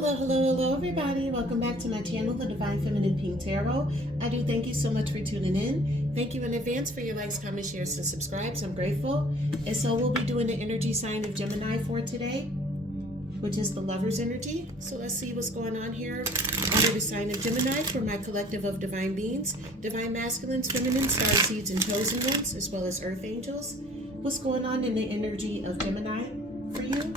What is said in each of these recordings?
Hello, hello, hello, everybody. Welcome back to my channel, The Divine Feminine Pink Tarot. I do thank you so much for tuning in. Thank you in advance for your likes, comments, shares, and subscribes. I'm grateful. And so we'll be doing the energy sign of Gemini for today, which is the Lover's energy. So let's see what's going on here under the sign of Gemini for my collective of divine beings, divine masculines, feminine, star seeds, and chosen ones, as well as earth angels. What's going on in the energy of Gemini for you?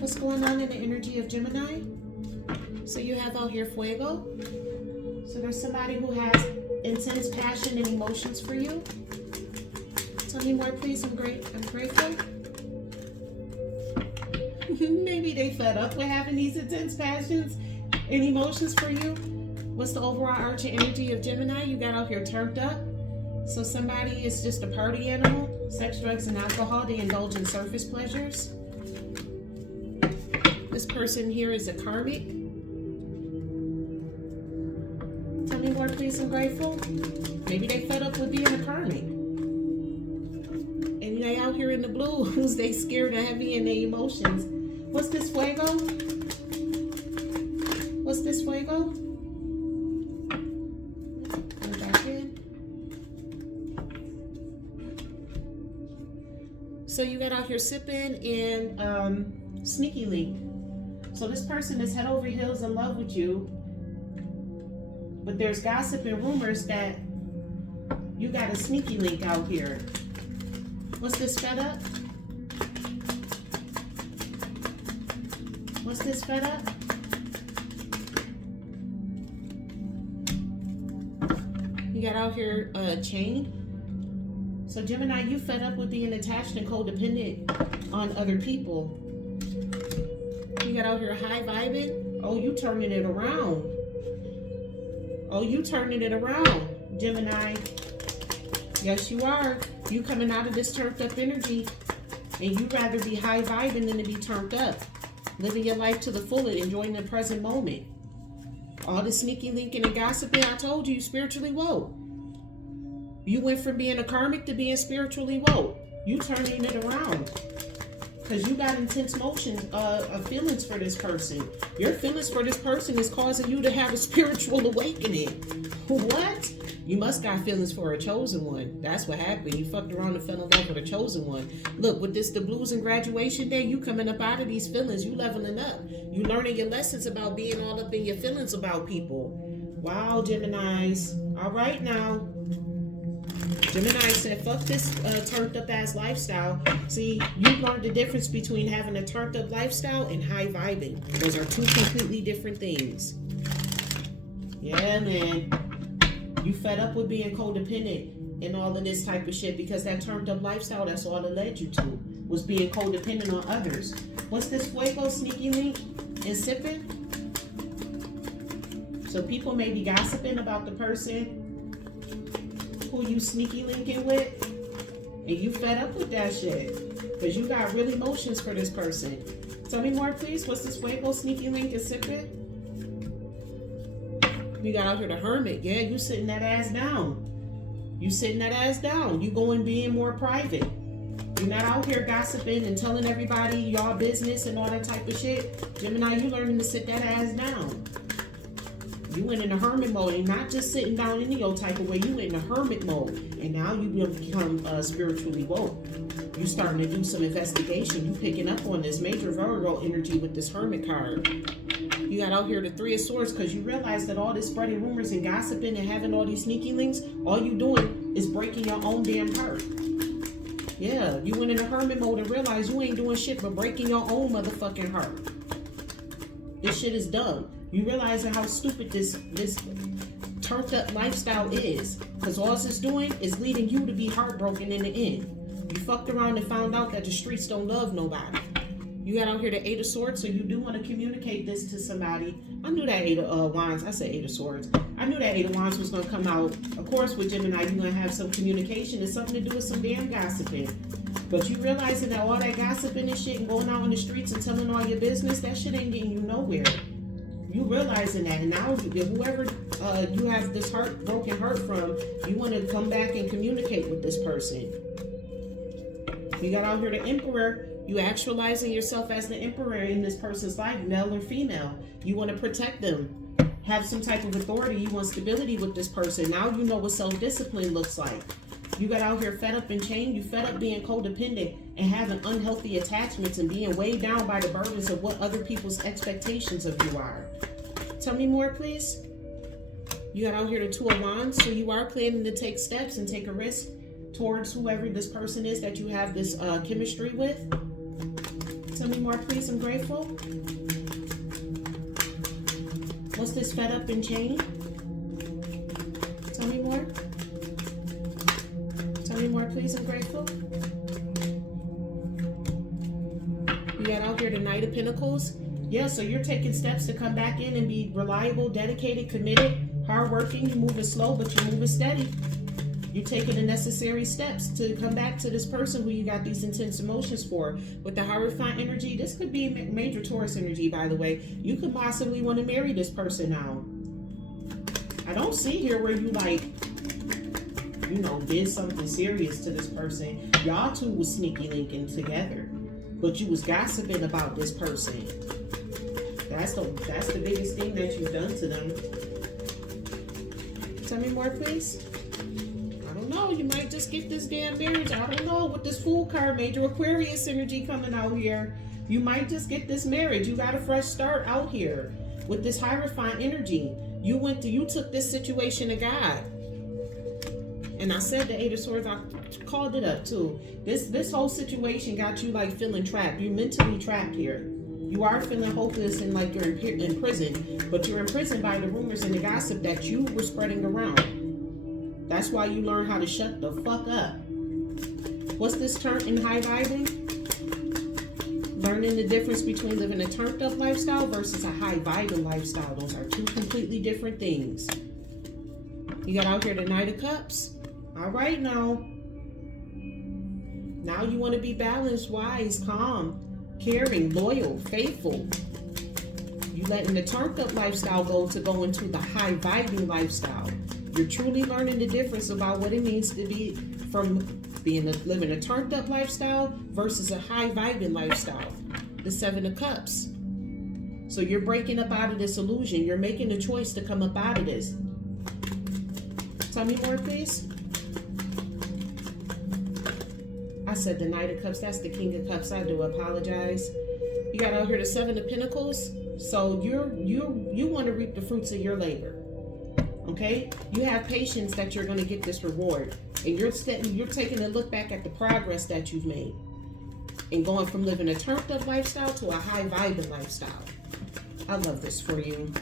What's going on in the energy of Gemini? So you have out here Fuego. So there's somebody who has intense passion and emotions for you. Tell me more, please. I'm grateful. Maybe they fed up with having these intense passions and emotions for you. What's the overall arch energy of Gemini? You got out here turned up. So somebody is just a party animal. Sex, drugs, and alcohol. They indulge in surface pleasures. This person here is a karmic. Tell me more, please. I'm grateful. Maybe they fed up with being a karmic. And they out here in the blues. They scared and heavy in their emotions. What's this Fuego? What's this Fuego? Go back in. So you got out here sipping and sneaky link. So this person is head over heels in love with you, but there's gossip and rumors that you got a sneaky link out here. What's this fed up? What's this fed up? You got out here chained. So Gemini, you fed up with being attached and codependent on other people. You got out here high vibing. Oh, you turning it around. Oh, you turning it around, Gemini. Yes, you are. You coming out of this turned up energy, and you rather be high vibing than to be turned up. Living your life to the fullest, enjoying the present moment. All the sneaky linking and gossiping, I told you, spiritually woke. You went from being a karmic to being spiritually woke. You turning it around. Because you got intense feelings for this person. Your feelings for this person is causing you to have a spiritual awakening. What? You must got feelings for a chosen one. That's what happened. You fucked around and fell in love with a chosen one. Look, with this, the blues and graduation day, you coming up out of these feelings. You leveling up. You learning your lessons about being all up in your feelings about people. Wow, Geminis. All right now. Gemini said, fuck this turned up ass lifestyle. See, you learned the difference between having a turned up lifestyle and high vibing. Those are two completely different things. Yeah, man. You fed up with being codependent and all of this type of shit because that turned up lifestyle, that's all it led you to, was being codependent on others. What's this Fuego sneaky link and sipping? So people may be gossiping about the person who you sneaky linking with, and you fed up with that shit because you got real emotions for this person. Tell me more, please. What's this Fuego sneaky link and sipping? You got out here the hermit. Yeah, you sitting that ass down. You sitting that ass down. You going being more private. You're not out here gossiping and telling everybody y'all business and all that type of shit. Gemini, you learning to sit that ass down. You went in a hermit mode and not just sitting down in your type of way. You went in a hermit mode, and now you become spiritually woke. You starting to do some investigation. You picking up on this major Virgo energy with this hermit card. You got out here the Three of Swords because you realize that all this spreading rumors and gossiping and having all these sneaky links, all you doing is breaking your own damn heart. Yeah, you went in a hermit mode and realized you ain't doing shit but breaking your own motherfucking heart. This shit is dumb. You realizing how stupid this turned up lifestyle is. Because all it's doing is leading you to be heartbroken in the end. You fucked around and found out that the streets don't love nobody. You got out here the Eight of Swords, so you do want to communicate this to somebody. I knew that Eight of Wands, I said Eight of Swords. I knew that Eight of Wands was going to come out. Of course, with Gemini, you're going to have some communication. It's something to do with some damn gossiping. But you realizing that all that gossiping and shit and going out in the streets and telling all your business, that shit ain't getting you nowhere. You realizing that, and now whoever you have this broken heart from, you want to come back and communicate with this person. You got out here the Emperor. You actualizing yourself as the emperor in this person's life, male or female. You want to protect them, have some type of authority. You want stability with this person. Now you know what self-discipline looks like. You got out here fed up and chained. You fed up being codependent and having unhealthy attachments and being weighed down by the burdens of what other people's expectations of you are. Tell me more, please. You got out here the Two of Wands, so you are planning to take steps and take a risk towards whoever this person is that you have this chemistry with. Tell me more, please. I'm grateful. What's this fed up and chained? Tell me more. Tell me more, please. I'm grateful. You got out here the Knight of Pentacles. Yeah, so you're taking steps to come back in and be reliable, dedicated, committed, hardworking. You're moving slow, but you're moving steady. You're taking the necessary steps to come back to this person who you got these intense emotions for. With the Hierophant energy, this could be major Taurus energy, by the way. You could possibly want to marry this person now. I don't see here where you did something serious to this person. Y'all two was sneaky linking together, but you was gossiping about this person. That's the biggest thing that you've done to them. Tell me more, please. I don't know. You might just get this damn marriage. I don't know. With this Fool card, major Aquarius energy coming out here, you might just get this marriage. You got a fresh start out here with this Hierophant energy. You took this situation to God. And I said the Eight of Swords, I called it up too. This whole situation got you like feeling trapped. You're mentally trapped here. You are feeling hopeless and like you're in prison, but you're imprisoned by the rumors and the gossip that you were spreading around. That's why you learn how to shut the fuck up. What's this turnt and high vibing? Learning the difference between living a turned up lifestyle versus a high vibing lifestyle. Those are two completely different things. You got out here the Knight of Cups. All right now. Now you want to be balanced, wise, calm, caring, loyal, faithful. You letting the turned up lifestyle go into the high vibing lifestyle. You're truly learning the difference about what it means to be from living a turned up lifestyle versus a high vibing lifestyle. The Seven of Cups. So you're breaking up out of this illusion. You're making a choice to come up out of this. Tell me more, please. I said the Knight of Cups. That's the King of Cups. I do apologize. You got out here the Seven of Pentacles. So you want to reap the fruits of your labor. Okay? You have patience that you're going to get this reward. And you're taking a look back at the progress that you've made. And going from living a turned up lifestyle to a high vibing lifestyle. I love this for you.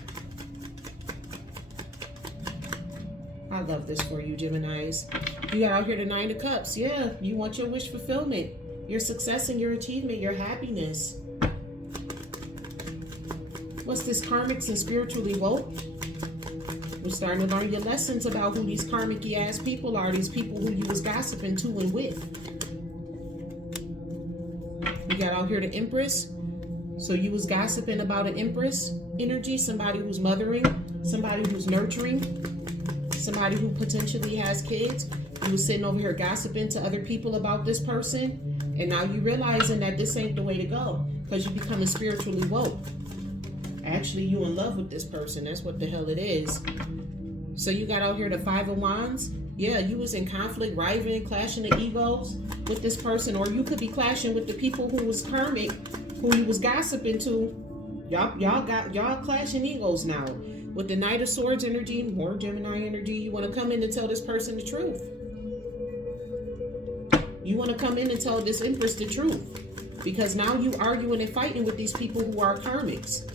I love this for you, Geminis. You got out here the Nine of Cups. Yeah, you want your wish fulfillment, your success and your achievement, your happiness. What's this? Karmics and spiritually woke. We're starting to learn your lessons about who these karmic-y ass people are, these people who you was gossiping to and with. You got out here the Empress. So you was gossiping about an Empress energy, somebody who's mothering, somebody who's nurturing, somebody who potentially has kids. You was sitting over here gossiping to other people about this person, and now you realizing that this ain't the way to go because you becoming spiritually woke. Actually, you in love with this person. That's what the hell it is. So you got out here the Five of Wands. Yeah, you was in conflict, rivaling, clashing the egos with this person, or you could be clashing with the people who was karmic, who you was gossiping to. Y'all clashing egos now. With the Knight of Swords energy, more Gemini energy, you want to come in and tell this person the truth. You want to come in and tell this Empress the truth. Because now you arguing and fighting with these people who are karmics.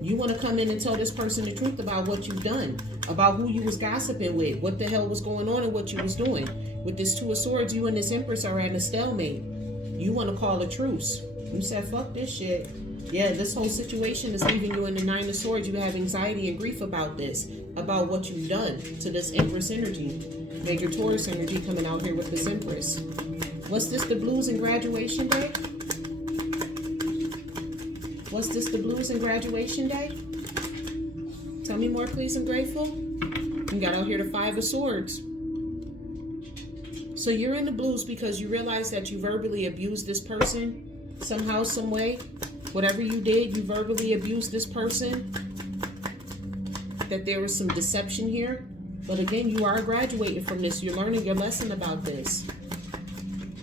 You want to come in and tell this person the truth about what you've done, about who you was gossiping with, what the hell was going on and what you was doing. With this Two of Swords, you and this Empress are at a stalemate. You want to call a truce. You said, fuck this shit. Yeah, this whole situation is leaving you in the Nine of Swords. You have anxiety and grief about this, about what you've done to this Empress energy. Major Taurus energy coming out here with this Empress. What's this, the blues and graduation day? What's this, the blues and graduation day? Tell me more, please. I'm grateful. You got out here the Five of Swords. So you're in the blues because you realize that you verbally abused this person. Somehow, some way, whatever you did, you verbally abused this person, that there was some deception here. But again, you are graduating from this. You're learning your lesson about this.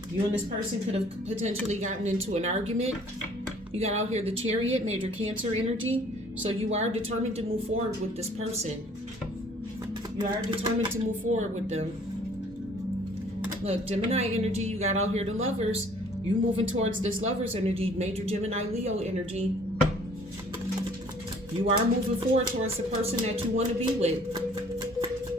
You and this person could have potentially gotten into an argument. You got out here the Chariot, major Cancer energy. So you are determined to move forward with this person. You are determined to move forward with them. Look, Gemini energy, you got out here the Lovers. You moving towards this Lovers energy, major Gemini Leo energy. You are moving forward towards the person that you want to be with.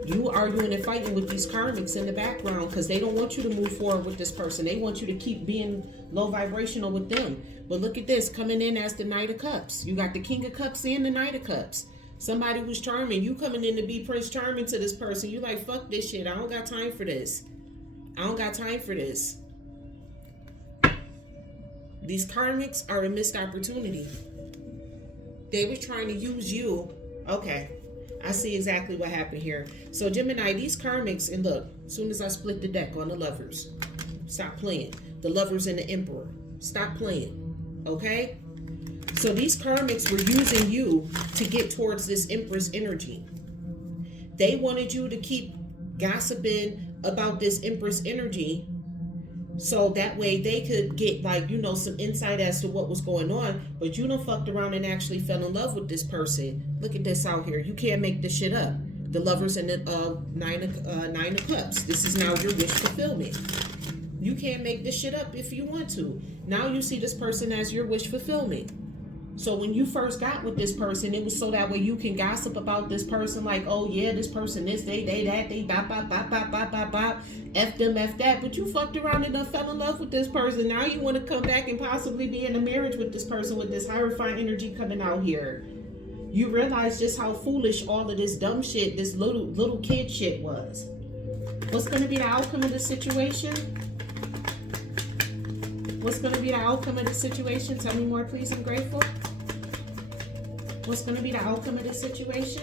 You arguing and fighting with these karmics in the background because they don't want you to move forward with this person. They want you to keep being low vibrational with them. But look at this, coming in as the Knight of Cups. You got the King of Cups and the Knight of Cups. Somebody who's charming. You coming in to be Prince Charming to this person. You like, fuck this shit. I don't got time for this. I don't got time for this. These karmics are a missed opportunity. They were trying to use you. Okay. I see exactly what happened here. So Gemini, these karmics, and look, as soon as I split the deck on the Lovers, stop playing. The Lovers and the Emperor, stop playing, okay? So these karmics were using you to get towards this Empress energy. They wanted you to keep gossiping about this Empress energy so that way they could get, like, you know, some insight as to what was going on. But you done fucked around and actually fell in love with this person. Look at this out here. You can't make this shit up. The Lovers and the Nine of Cups. This is now your wish fulfillment. You can't make this shit up if you want to. Now you see this person as your wish fulfillment. So when you first got with this person, it was so that way you can gossip about this person, like, oh yeah, this person, this, they, that, they, bop, bop, bop, bop, bop, bop, bop, F them, F that. But you fucked around and done fell in love with this person. Now you want to come back and possibly be in a marriage with this person with this Hierophant energy coming out here. You realize just how foolish all of this dumb shit, this little kid shit was. What's going to be the outcome of the situation? What's going to be the outcome of the situation? Tell me more, please. I'm grateful. What's going to be the outcome of this situation?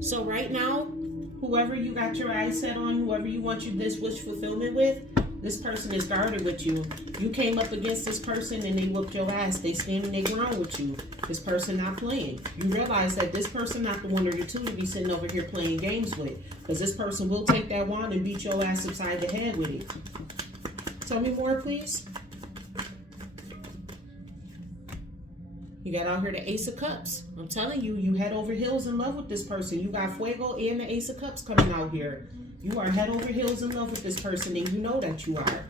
So right now, whoever you got your eyes set on, whoever you want this wish fulfillment with, this person is guarded with you. You came up against this person and they whooped your ass. They standing their ground with you. This person not playing. You realize that this person not the one or the two to be sitting over here playing games with. Because this person will take that wand and beat your ass upside the head with it. Tell me more, please. You got out here the Ace of Cups. I'm telling you, you head over heels in love with this person. You got Fuego and the Ace of Cups coming out here. You are head over heels in love with this person, and you know that you are.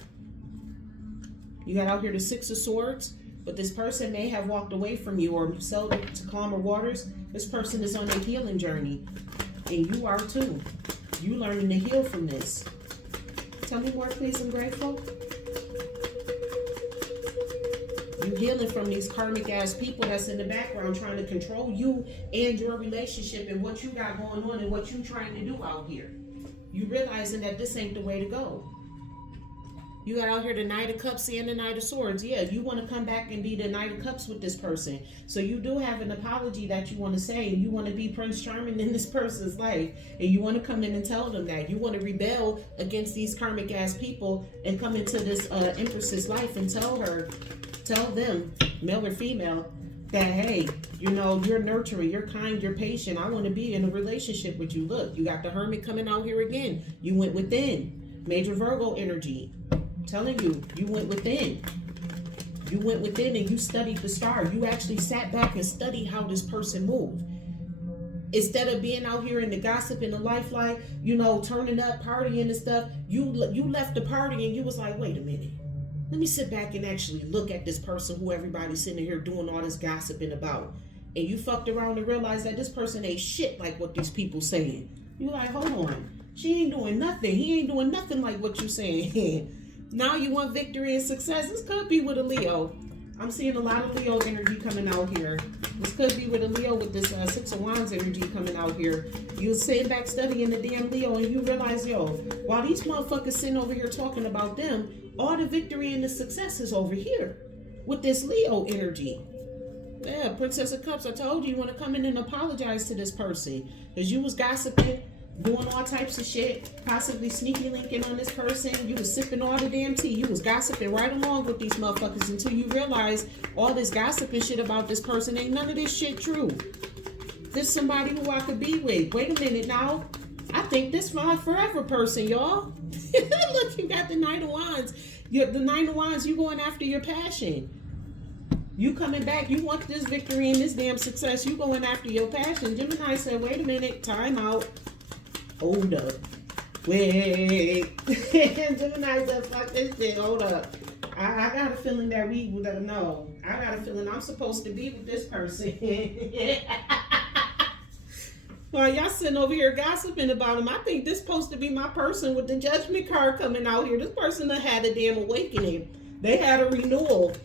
You got out here the Six of Swords, but this person may have walked away from you or sailed to calmer waters. This person is on a healing journey, and you are too. You learning to heal from this. Tell me more, please. I'm grateful. You healing from these karmic ass people that's in the background trying to control you and your relationship and what you got going on and what you trying to do out here. You realizing that this ain't the way to go. You got out here the Knight of Cups and the Knight of Swords. Yeah, you want to come back and be the Knight of Cups with this person. So you do have an apology that you want to say. You want to be Prince Charming in this person's life. And you want to come in and tell them that. You want to rebel against these karmic ass people and come into this Empress's life and tell them, male or female, that, hey, you know, you're nurturing, you're kind, you're patient. I want to be in a relationship with you. Look, you got the Hermit coming out here again. You went within. Major Virgo energy. I'm telling you, you went within. You went within and you studied the star. You actually sat back and studied how this person moved. Instead of being out here in the gossip and the lifeline, you know, turning up, partying and stuff, you left the party and you was like, wait a minute. Let me sit back and actually look at this person who everybody's sitting here doing all this gossiping about. And you fucked around and realized that this person ain't shit like what these people saying. You like, hold on. She ain't doing nothing. He ain't doing nothing like what you saying. Now you want victory and success. This could be with a Leo. I'm seeing a lot of Leo energy coming out here. This could be with a Leo with this Six of Wands energy coming out here. You sit back studying the damn Leo and you realize, yo, while these motherfuckers sitting over here talking about them, all the victory and the success is over here with this Leo energy. Yeah, Princess of Cups. I told you want to come in and apologize to this person. Because you was gossiping, doing all types of shit, possibly sneaky linking on this person. You was sipping all the damn tea. You was gossiping right along with these motherfuckers until you realize all this gossiping shit about this person ain't none of this shit true. This somebody who I could be with. Wait a minute now. I think this my forever person, y'all. Look, you got the Knight of Wands. The Knight of Wands, you going after your passion. You coming back, you want this victory and this damn success. You going after your passion. Gemini said, wait a minute, time out. Hold up. Wait. Gemini said, fuck this shit, hold up. I got a feeling that we would know. I got a feeling I'm supposed to be with this person. While y'all sitting over here gossiping about him, I think this supposed to be my person with the Judgment card coming out here. This person that had a damn awakening. They had a renewal.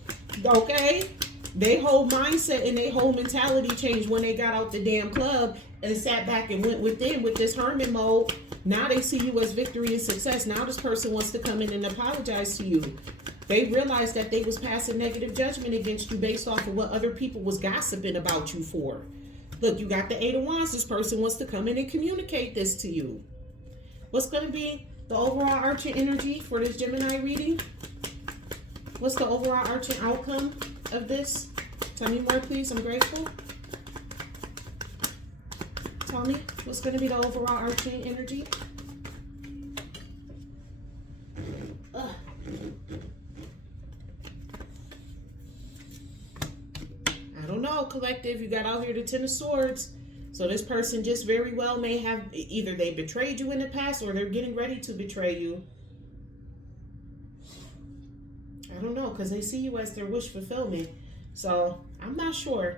Okay? They whole mindset and their whole mentality changed when they got out the damn club and sat back and went within with this hermit mode. Now they see you as victory and success. Now this person wants to come in and apologize to you. They realized that they was passing negative judgment against you based off of what other people was gossiping about you for. Look, you got the Eight of Wands. This person wants to come in and communicate this to you. What's going to be the overall arching energy for this Gemini reading? What's the overall arching outcome of this? Tell me more, please. I'm grateful. Tell me, what's going to be the overall arching energy? I don't know, collective. You got out here the Ten of Swords. So this person just very well may have, either they betrayed you in the past or they're getting ready to betray you. I don't know, because they see you as their wish fulfillment. So I'm not sure.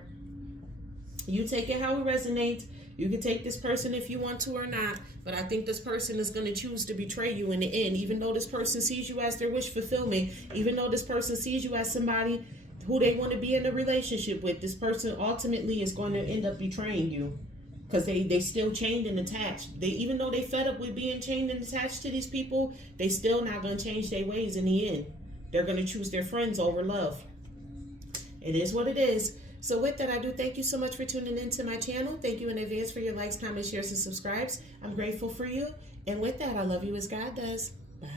You take it how it resonates. You can take this person if you want to or not. But I think this person is going to choose to betray you in the end. Even though this person sees you as their wish fulfillment. Even though this person sees you as somebody who they want to be in a relationship with. This person ultimately is going to end up betraying you. Because they still chained and attached. Even though they fed up with being chained and attached to these people, they still not going to change their ways in the end. They're going to choose their friends over love. It is what it is. So with that, I do thank you so much for tuning into my channel. Thank you in advance for your likes, comments, shares, and subscribes. I'm grateful for you. And with that, I love you as God does. Bye.